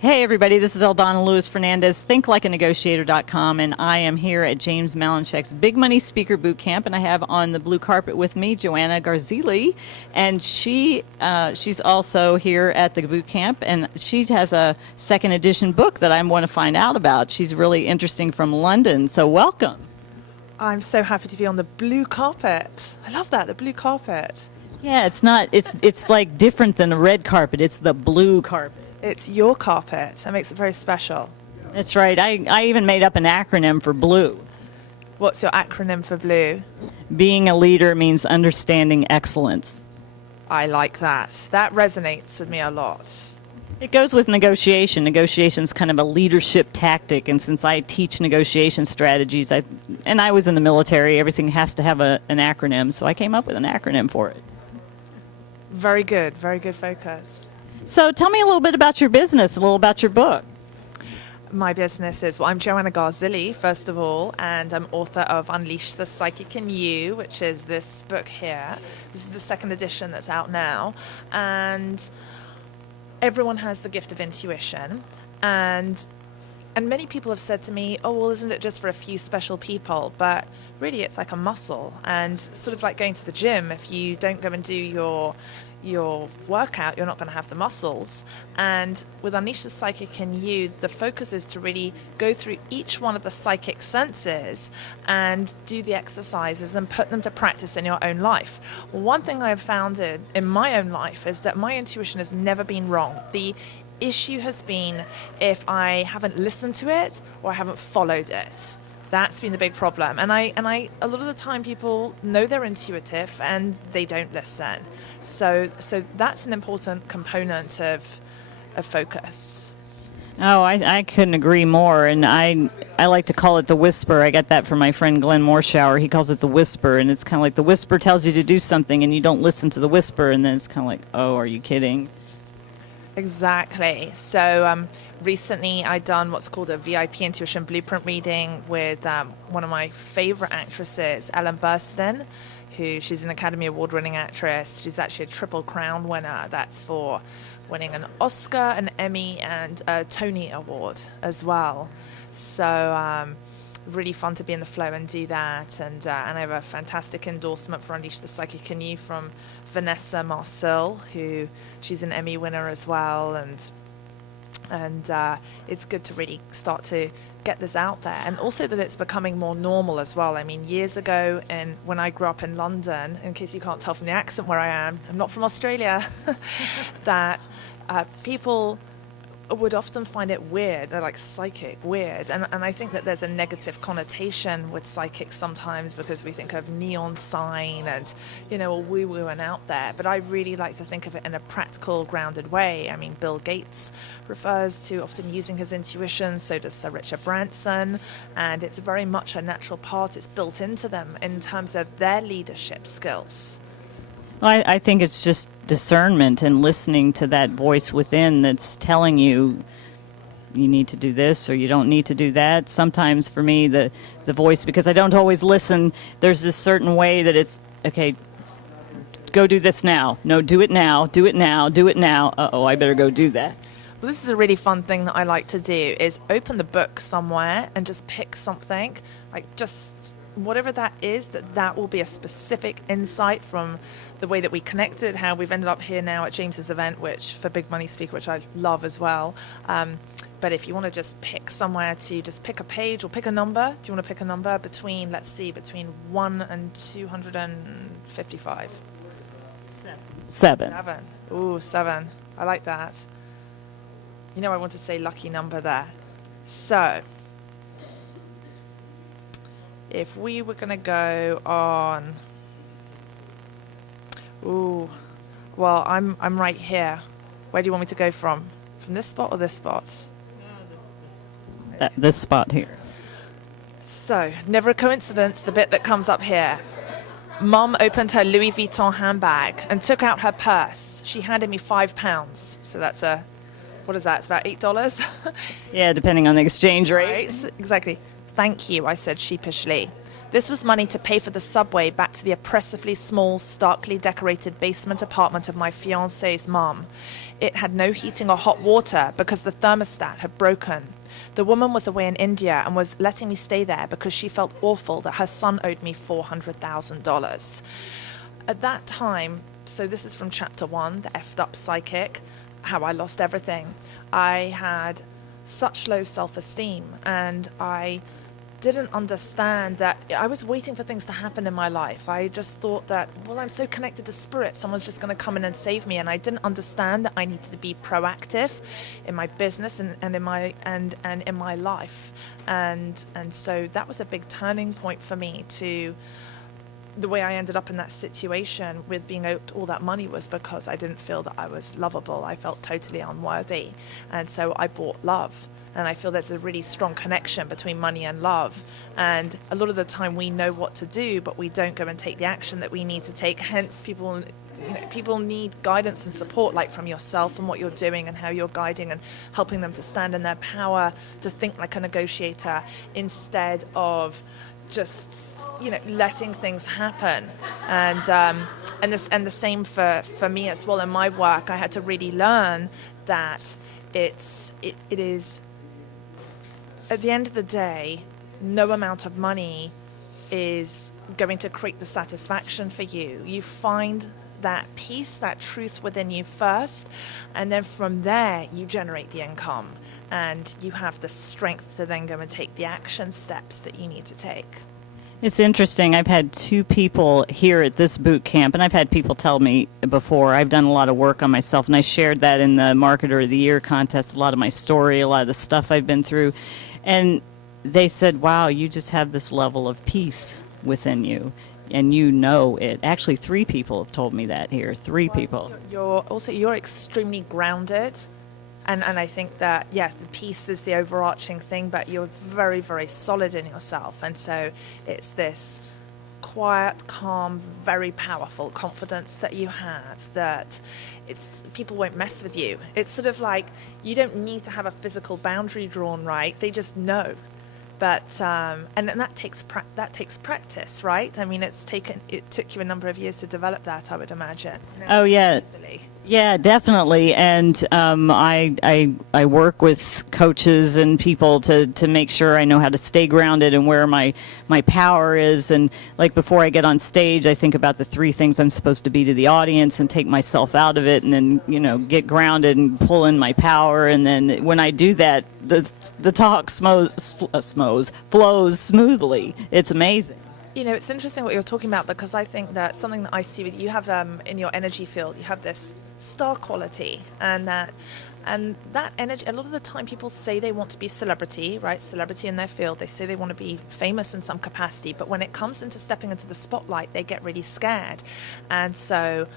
Hey everybody, this is Eldana Lewis Fernandez, thinklikeanegotiator.com, and I am here at James Malinchek's Big Money Speaker Bootcamp, and I have on the blue carpet with me Joanna Garzilli, and she's also here at the bootcamp, and she has a second edition book that I want to find out about. She's really interesting from London, so welcome. I'm so happy to be on the blue carpet. I love that, the blue carpet. Yeah, it's like different than the red carpet, it's the blue carpet. It's your carpet. That makes it very special. That's right. I even made up an acronym for BLUE. What's your acronym for blue? Being a leader means understanding excellence. I like that. That resonates with me a lot. It goes with negotiation. Negotiation's kind of a leadership tactic, and since I teach negotiation strategies, I was in the military, everything has to have an acronym, so I came up with an acronym for it. Very good focus. So tell me a little bit about your business, a little about your book. My business is, I'm Joanna Garzilli, first of all, and I'm author of Unleash the Psychic in You, which is this book here. This is the second edition that's out now. And everyone has the gift of intuition. And many people have said to me, oh, well, isn't it just for a few special people? But really, it's like a muscle. And sort of like going to the gym, if you don't go and do your workout, you're not going to have the muscles. And with Unleash the Psychic in You, the focus is to really go through each one of the psychic senses and do the exercises and put them to practice in your own life. One thing I've found in my own life is that my intuition has never been wrong. The issue has been if I haven't listened to it or I haven't followed it. That's been the big problem. And a lot of the time people know they're intuitive and they don't listen. So that's an important component of focus. Oh, I couldn't agree more. And I like to call it the whisper. I got that from my friend Glenn Morshower. He calls it the whisper. And it's kind of like the whisper tells you to do something and you don't listen to the whisper. And then it's kind of like, oh, are you kidding? Exactly. So recently I done what's called a VIP intuition blueprint reading with one of my favorite actresses, Ellen Burstyn, she's an Academy Award winning actress. She's actually a Triple Crown winner. That's for winning an Oscar, an Emmy, and a Tony Award as well. So really fun to be in the flow and do that. And I have a fantastic endorsement for Unleash the Psychic in You from Vanessa Marcel, she's an Emmy winner as well. And it's good to really start to get this out there, and also that it's becoming more normal as well. I mean, years ago, and when I grew up in London, in case you can't tell from the accent where I am, I'm not from Australia, that people would often find it weird. They're like, psychic, weird. And I think that there's a negative connotation with psychics sometimes because we think of neon sign and, all woo-woo and out there. But I really like to think of it in a practical, grounded way. I mean, Bill Gates refers to often using his intuition, so does Sir Richard Branson. And it's very much a natural part. It's built into them in terms of their leadership skills. Well, I think it's just discernment and listening to that voice within that's telling you need to do this or you don't need to do that. Sometimes for me, the voice, because I don't always listen, there's this certain way that it's, okay, go do this now. No, do it now, do it now, do it now. Uh-oh, I better go do that. Well, this is a really fun thing that I like to do, is open the book somewhere and just pick something, like just whatever that is, that will be a specific insight from the way that we connected, how we've ended up here now at James's event, which for Big Money Speaker, which I love as well. But if you want to just pick somewhere to just pick a page or pick a number, do you want to pick a number between 1 and 255? 7. Ooh, 7. I like that. I want to say lucky number there. So if we were going to go on, well, I'm right here. Where do you want me to go from? From this spot or this spot? This spot here. So, never a coincidence, the bit that comes up here. Mum opened her Louis Vuitton handbag and took out her purse. She handed me £5. So that's what is that? It's about $8? Yeah, depending on the exchange rate. Right, exactly. Thank you, I said sheepishly. This was money to pay for the subway back to the oppressively small, starkly decorated basement apartment of my fiancé's mom. It had no heating or hot water because the thermostat had broken. The woman was away in India and was letting me stay there because she felt awful that her son owed me $400,000. At that time, so this is from chapter 1, the effed up psychic, how I lost everything. I had such low self-esteem, and I didn't understand that I was waiting for things to happen in my life. I just thought that, well, I'm so connected to spirit, someone's just going to come in and save me. And I didn't understand that I needed to be proactive in my business and in my life. And so that was a big turning point for me. To the way I ended up in that situation with being owed all that money was because I didn't feel that I was lovable. I felt totally unworthy. And so I bought love. And I feel there's a really strong connection between money and love. And a lot of the time we know what to do, but we don't go and take the action that we need to take. Hence, people need guidance and support, like from yourself and what you're doing and how you're guiding and helping them to stand in their power, to think like a negotiator instead of just letting things happen. And the same for me as well. In my work, I had to really learn that it is, at the end of the day, no amount of money is going to create the satisfaction for you. You find that peace, that truth within you first, and then from there you generate the income, and you have the strength to then go and take the action steps that you need to take. It's interesting. I've had 2 people here at this boot camp, and I've had people tell me before, I've done a lot of work on myself, and I shared that in the Marketer of the Year contest, a lot of my story, a lot of the stuff I've been through. And they said, wow, you just have this level of peace within you, and you know it. Actually, 3 people have told me that here, 3 people. You're extremely grounded. And I think that, yes, the peace is the overarching thing, but you're very, very solid in yourself. And so it's this quiet, calm, very powerful confidence that you have, that people won't mess with you. It's sort of like you don't need to have a physical boundary drawn, right? They just know. But and that takes practice, right? I mean, it took you a number of years to develop that, I would imagine. Oh yeah. Easily. Yeah, definitely. And I work with coaches and people to make sure I know how to stay grounded and where my power is. And like before I get on stage, I think about the 3 things I'm supposed to be to the audience and take myself out of it, and then get grounded and pull in my power. And then when I do that, the talk flows smoothly. It's amazing. It's interesting what you're talking about, because I think that something that I see with you have in your energy field, you have this star quality, and that energy. A lot of the time, people say they want to be celebrity, right? Celebrity in their field. They say they want to be famous in some capacity, but when it comes into stepping into the spotlight, they get really scared, and so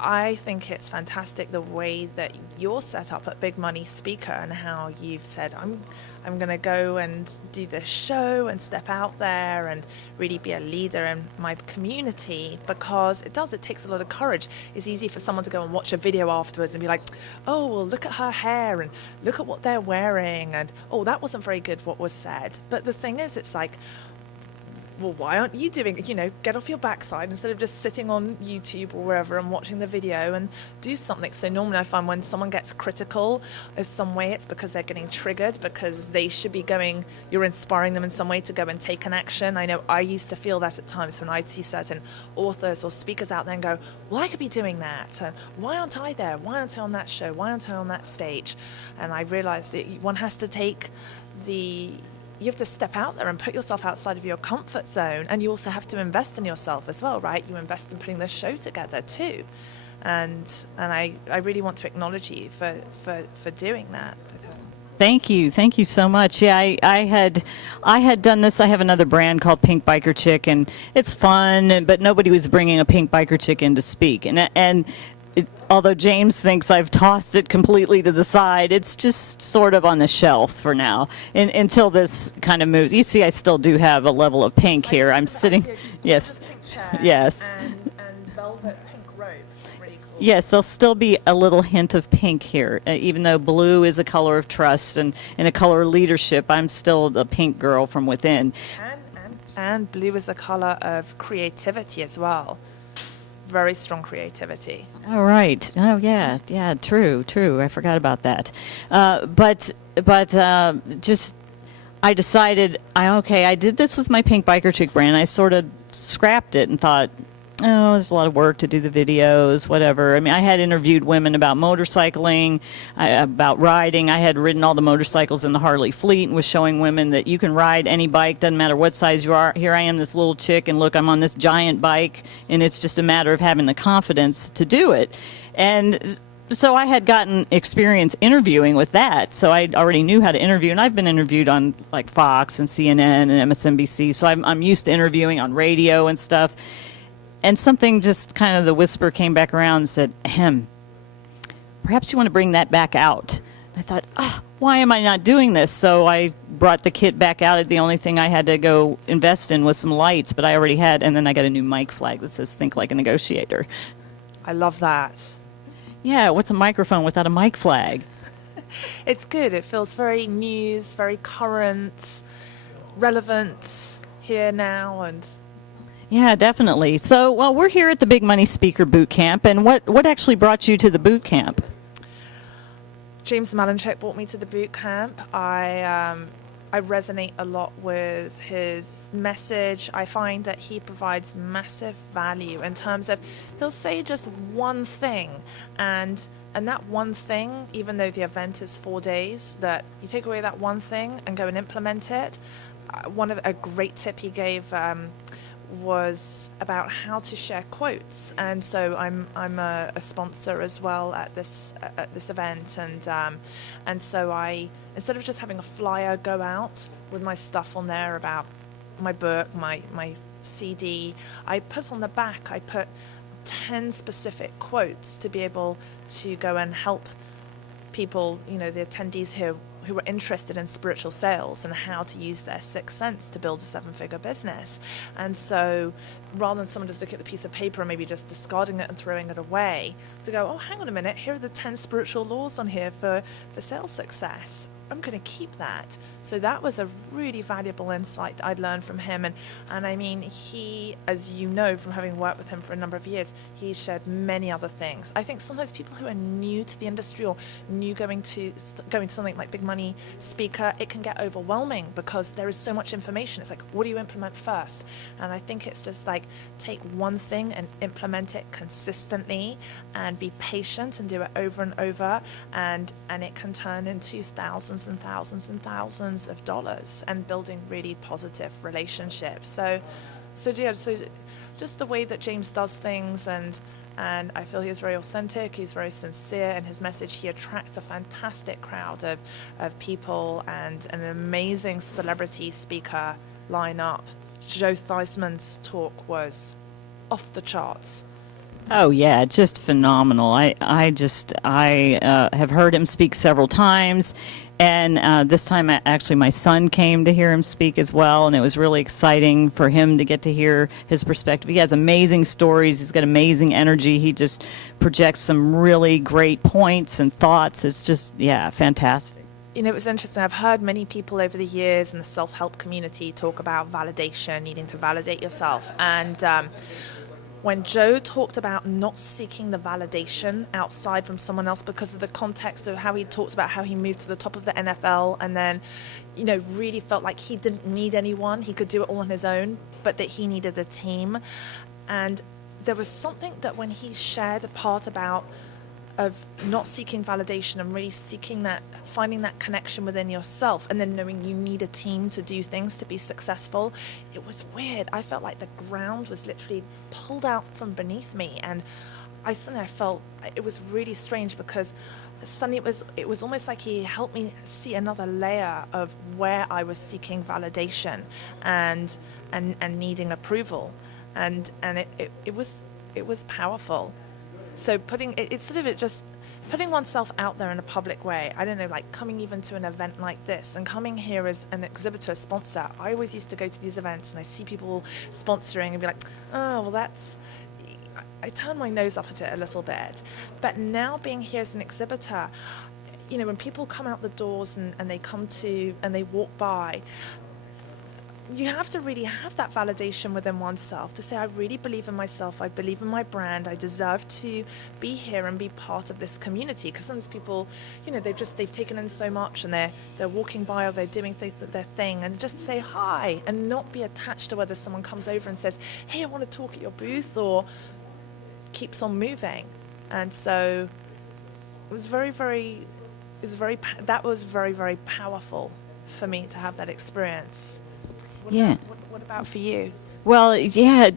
I think it's fantastic the way that you're set up at Big Money Speaker, and how you've said, I'm going to go and do this show and step out there and really be a leader in my community, because it takes a lot of courage. It's easy for someone to go and watch a video afterwards and be like, oh, well, look at her hair and look at what they're wearing, and oh, that wasn't very good what was said. But the thing is, it's like, well, why aren't you doing it? Get off your backside instead of just sitting on YouTube or wherever and watching the video, and do something. So normally I find when someone gets critical in some way, it's because they're getting triggered, because they should be you're inspiring them in some way to go and take an action. I know I used to feel that at times when I'd see certain authors or speakers out there and go, well, I could be doing that. Why aren't I there? Why aren't I on that show? Why aren't I on that stage? And I realized that one has to you have to step out there and put yourself outside of your comfort zone, and you also have to invest in yourself as well, right? You invest in putting this show together too, and I really want to acknowledge you for doing that. Thank you so much. Yeah, I had done this. I have another brand called Pink Biker Chick, and it's fun, but nobody was bringing a pink biker chick in to speak, and although James thinks I've tossed it completely to the side, it's just sort of on the shelf for now until this kind of moves. You see, I still do have a level of pink here. I'm sitting. Yes. Yes. And velvet pink robe. Really cool. Yes, there'll still be a little hint of pink here. Even though blue is a color of trust and a color of leadership, I'm still the pink girl from within. And And blue is a color of creativity as well. Very strong creativity. Oh, right. Oh, yeah. Yeah, true. I forgot about that. But just, I decided, I did this with my Pink Biker Chick brand. I sort of scrapped it and thought, oh, there's a lot of work to do the videos, whatever. I mean, I had interviewed women about motorcycling, about riding. I had ridden all the motorcycles in the Harley fleet and was showing women that you can ride any bike, doesn't matter what size you are. Here I am, this little chick, and look, I'm on this giant bike, and it's just a matter of having the confidence to do it. And so I had gotten experience interviewing with that, so I already knew how to interview, and I've been interviewed on like Fox and CNN and MSNBC, so I'm used to interviewing on radio and stuff. And something just kind of the whisper came back around and said, perhaps you want to bring that back out. I thought, why am I not doing this? So I brought the kit back out. The only thing I had to go invest in was some lights, but I already had, and then I got a new mic flag that says "Think Like a Negotiator." I love that. Yeah, what's a microphone without a mic flag? It's good. It feels very news, very current, relevant here now, and Yeah, definitely. So, well, we're here at the Big Money Speaker Bootcamp, and what actually brought you to the bootcamp? James Malinchek brought me to the boot camp. I resonate a lot with his message. I find that he provides massive value in terms of he'll say just one thing, and that one thing, even though the event is 4 days, that you take away that one thing and go and implement it. A great tip he gave was about how to share quotes, and so I'm a sponsor as well at this event, and so I, instead of just having a flyer go out with my stuff on there about my book, my CD, I put on the back 10 specific quotes to be able to go and help people, the attendees here who are interested in spiritual sales and how to use their sixth sense to build a 7-figure business. And so rather than someone just look at the piece of paper and maybe just discarding it and throwing it away, to go, oh, hang on a minute, here are the 10 spiritual laws on here for sales success. I'm going to keep that. So that was a really valuable insight that I'd learned from him. And I mean, he, as you know from having worked with him for a number of years, he shared many other things. I think sometimes people who are new to the industry or new going to something like Big Money Speaker, it can get overwhelming because there is so much information. It's like, what do you implement first? And I think it's just like, take one thing and implement it consistently and be patient and do it over and over. And it can turn into thousands and thousands and thousands of dollars and building really positive relationships. So just the way that James does things, and I feel he's very authentic, he's very sincere in his message. He attracts a fantastic crowd of people and an amazing celebrity speaker lineup. Joe Theismann's talk was off the charts. Oh yeah, just phenomenal. I have heard him speak several times, and this time actually my son came to hear him speak as well, and it was really exciting for him to get to hear his perspective. He has amazing stories. He's got amazing energy. He just projects some really great points and thoughts. It's just, yeah, fantastic. It was interesting. I've heard many people over the years in the self-help community talk about validation, needing to validate yourself, and when Joe talked about not seeking the validation outside from someone else because of the context of how he talked about how he moved to the top of the NFL and then, really felt like he didn't need anyone. He could do it all on his own, but that he needed a team. And there was something that when he shared a part of not seeking validation and really seeking that, finding that connection within yourself, and then knowing you need a team to do things to be successful, it was weird. I felt like the ground was literally pulled out from beneath me, and I felt it was really strange because suddenly it was almost like he helped me see another layer of where I was seeking validation and needing approval, and it was powerful. So putting oneself out there in a public way, I don't know, like coming even to an event like this and coming here as an exhibitor, a sponsor. I always used to go to these events and I see people sponsoring and be like, oh, well, I turn my nose up at it a little bit. But now being here as an exhibitor, when people come out the doors and they come to, and they walk by, you have to really have that validation within oneself to say, I really believe in myself, I believe in my brand, I deserve to be here and be part of this community. Because sometimes people, they've taken in so much, and they're walking by, or they're doing their thing, and just say hi and not be attached to whether someone comes over and says, hey, I want to talk at your booth, or keeps on moving. And so it was that was very, very powerful for me to have that experience. What about for you? Well, yeah,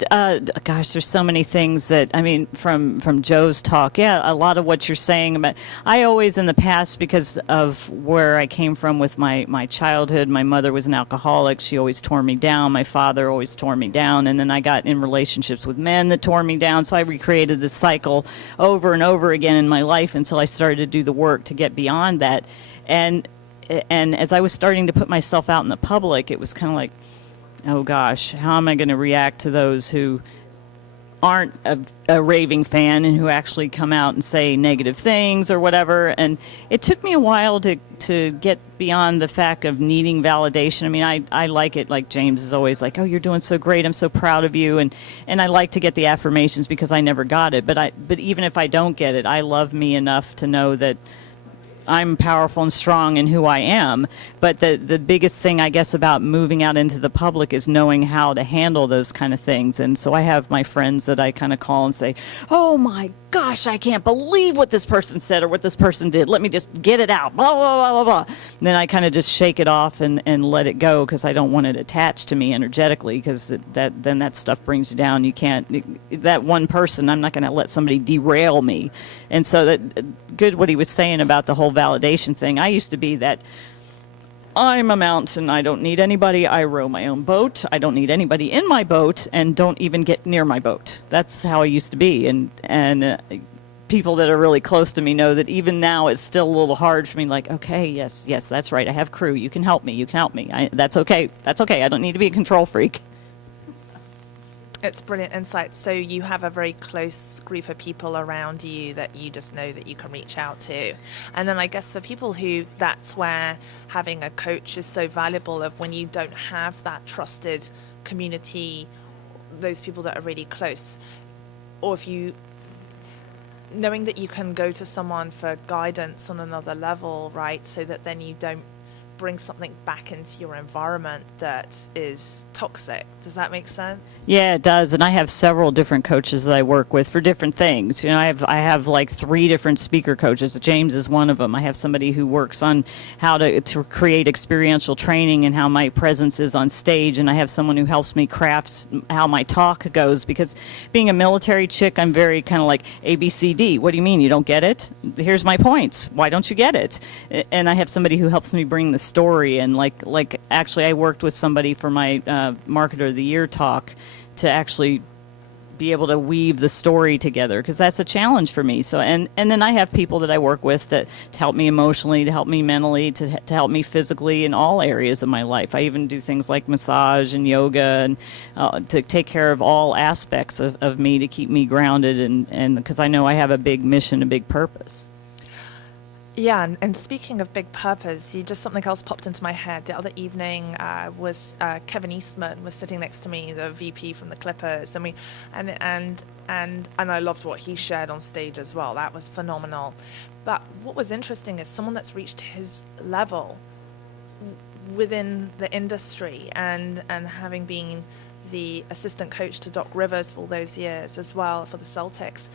gosh, there's so many things that, I mean, from Joe's talk, yeah, a lot of what you're saying about, I always in the past, because of where I came from with my childhood, my mother was an alcoholic, she always tore me down, my father always tore me down, and then I got in relationships with men that tore me down, so I recreated this cycle over and over again in my life until I started to do the work to get beyond that. And as I was starting to put myself out in the public, it was kind of like, oh gosh, how am I going to react to those who aren't a raving fan and who actually come out and say negative things or whatever? And it took me a while to get beyond the fact of needing validation. I mean, I like it, like James is always like, oh, you're doing so great, I'm so proud of you. And I like to get the affirmations because I never got it. But even if I don't get it, I love me enough to know that I'm powerful and strong in who I am. But the biggest thing, I guess, about moving out into the public is knowing how to handle those kind of things. And so I have my friends that I kind of call and say, oh my gosh, I can't believe what this person said or what this person did. Let me just get it out, blah, blah, blah, blah, blah. And then I kind of just shake it off and let it go, because I don't want it attached to me energetically, because then that stuff brings you down. You can't, that one person, I'm not going to let somebody derail me. And so that good what he was saying about the whole validation thing. I used to be that, I'm a mountain, I don't need anybody, I row my own boat, I don't need anybody in my boat, and don't even get near my boat. That's how I used to be, and people that are really close to me know that even now it's still a little hard for me, like, okay, yes, that's right, I have crew, you can help me, that's okay, I don't need to be a control freak. It's brilliant insight. So you have a very close group of people around you that you just know that you can reach out to. And then I guess for people who, that's where having a coach is so valuable, of when you don't have that trusted community, those people that are really close, or if you, knowing that you can go to someone for guidance on another level, right? So that then you don't bring something back into your environment that is toxic. Does that make sense? Yeah, it does. And I have several different coaches that I work with for different things. You know, I have like 3 different speaker coaches. James is one of them. I have somebody who works on how to create experiential training and how my presence is on stage. And I have someone who helps me craft how my talk goes, because being a military chick, I'm very kind of like ABCD. What do you mean you don't get it? Here's my points. Why don't you get it? And I have somebody who helps me bring the story, and like actually I worked with somebody for my Marketer of the Year talk to actually be able to weave the story together, because that's a challenge for me. So and then I have people that I work with that to help me emotionally, to help me mentally, to help me physically in all areas of my life. I even do things like massage and yoga, and to take care of all aspects of me, to keep me grounded, and because I know I have a big mission, a big purpose. Yeah, and speaking of big purpose, just something else popped into my head. The other evening was Kevin Eastman was sitting next to me, the VP from the Clippers, and I loved what he shared on stage as well. That was phenomenal. But what was interesting is someone that's reached his level within the industry, and having been the assistant coach to Doc Rivers for all those years as well for the Celtics,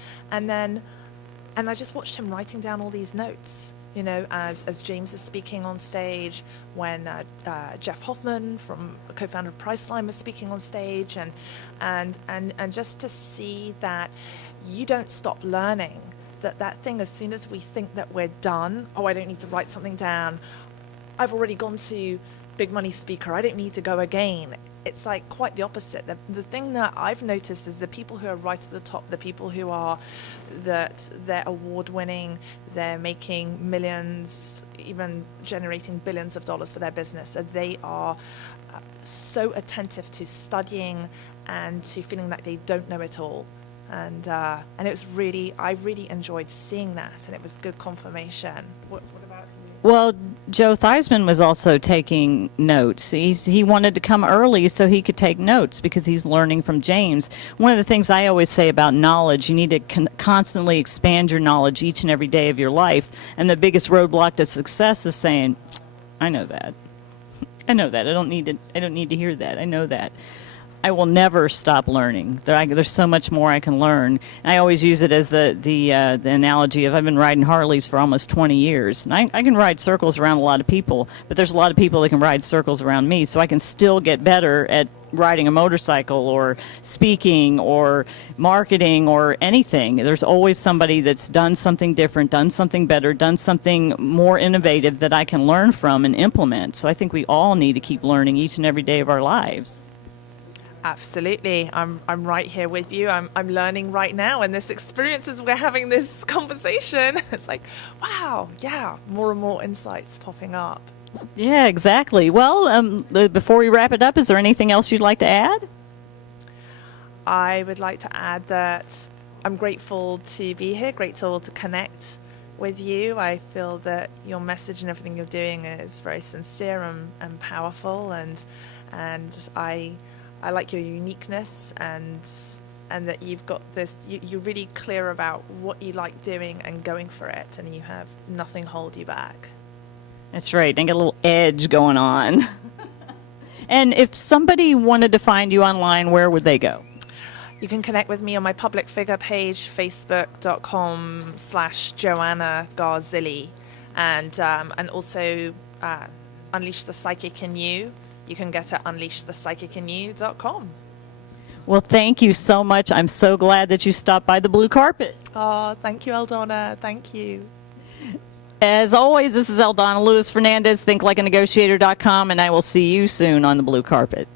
and I just watched him writing down all these notes, you know, as James is speaking on stage, when Jeff Hoffman, co-founder of Priceline, was speaking on stage, and just to see that you don't stop learning, that thing, as soon as we think that we're done, oh, I don't need to write something down, I've already gone to big money speaker, I don't need to go again. It's like quite the opposite. The thing that I've noticed is the people who are right at the top, the people who are they're award-winning, they're making millions, even generating billions of dollars for their business. So they are so attentive to studying and to feeling like they don't know it all. And it was I really enjoyed seeing that, and it was good confirmation. What about you? Well, Joe Theismann was also taking notes. He wanted to come early so he could take notes because he's learning from James. One of the things I always say about knowledge, you need to constantly expand your knowledge each and every day of your life. And the biggest roadblock to success is saying, I know that. I know that. I don't need to hear that. I know that. I will never stop learning. There's so much more I can learn. And I always use it as the analogy of I've been riding Harleys for almost 20 years. And I can ride circles around a lot of people, but there's a lot of people that can ride circles around me, so I can still get better at riding a motorcycle or speaking or marketing or anything. There's always somebody that's done something different, done something better, done something more innovative that I can learn from and implement. So I think we all need to keep learning each and every day of our lives. Absolutely. I'm right here with you. I'm learning right now, and this experience as we're having this conversation, it's like, wow, yeah, more and more insights popping up. Yeah, exactly. Well, before we wrap it up, is there anything else you'd like to add? I would like to add that I'm grateful to be here, grateful to connect with you. I feel that your message and everything you're doing is very sincere and powerful, and I like your uniqueness and that you've got this, you're really clear about what you like doing and going for it, and you have nothing hold you back. That's right. And get a little edge going on. And if somebody wanted to find you online, where would they go? You can connect with me on my public figure page, facebook.com/Joanna Garzilli, and also Unleash the Psychic in You. You can get at unleashthepsychicinyou.com. Well, thank you so much. I'm so glad that you stopped by the blue carpet. Oh, thank you, Aldona. Thank you. As always, this is Aldona Lewis Fernandez, thinklikeanegotiator.com, and I will see you soon on the blue carpet.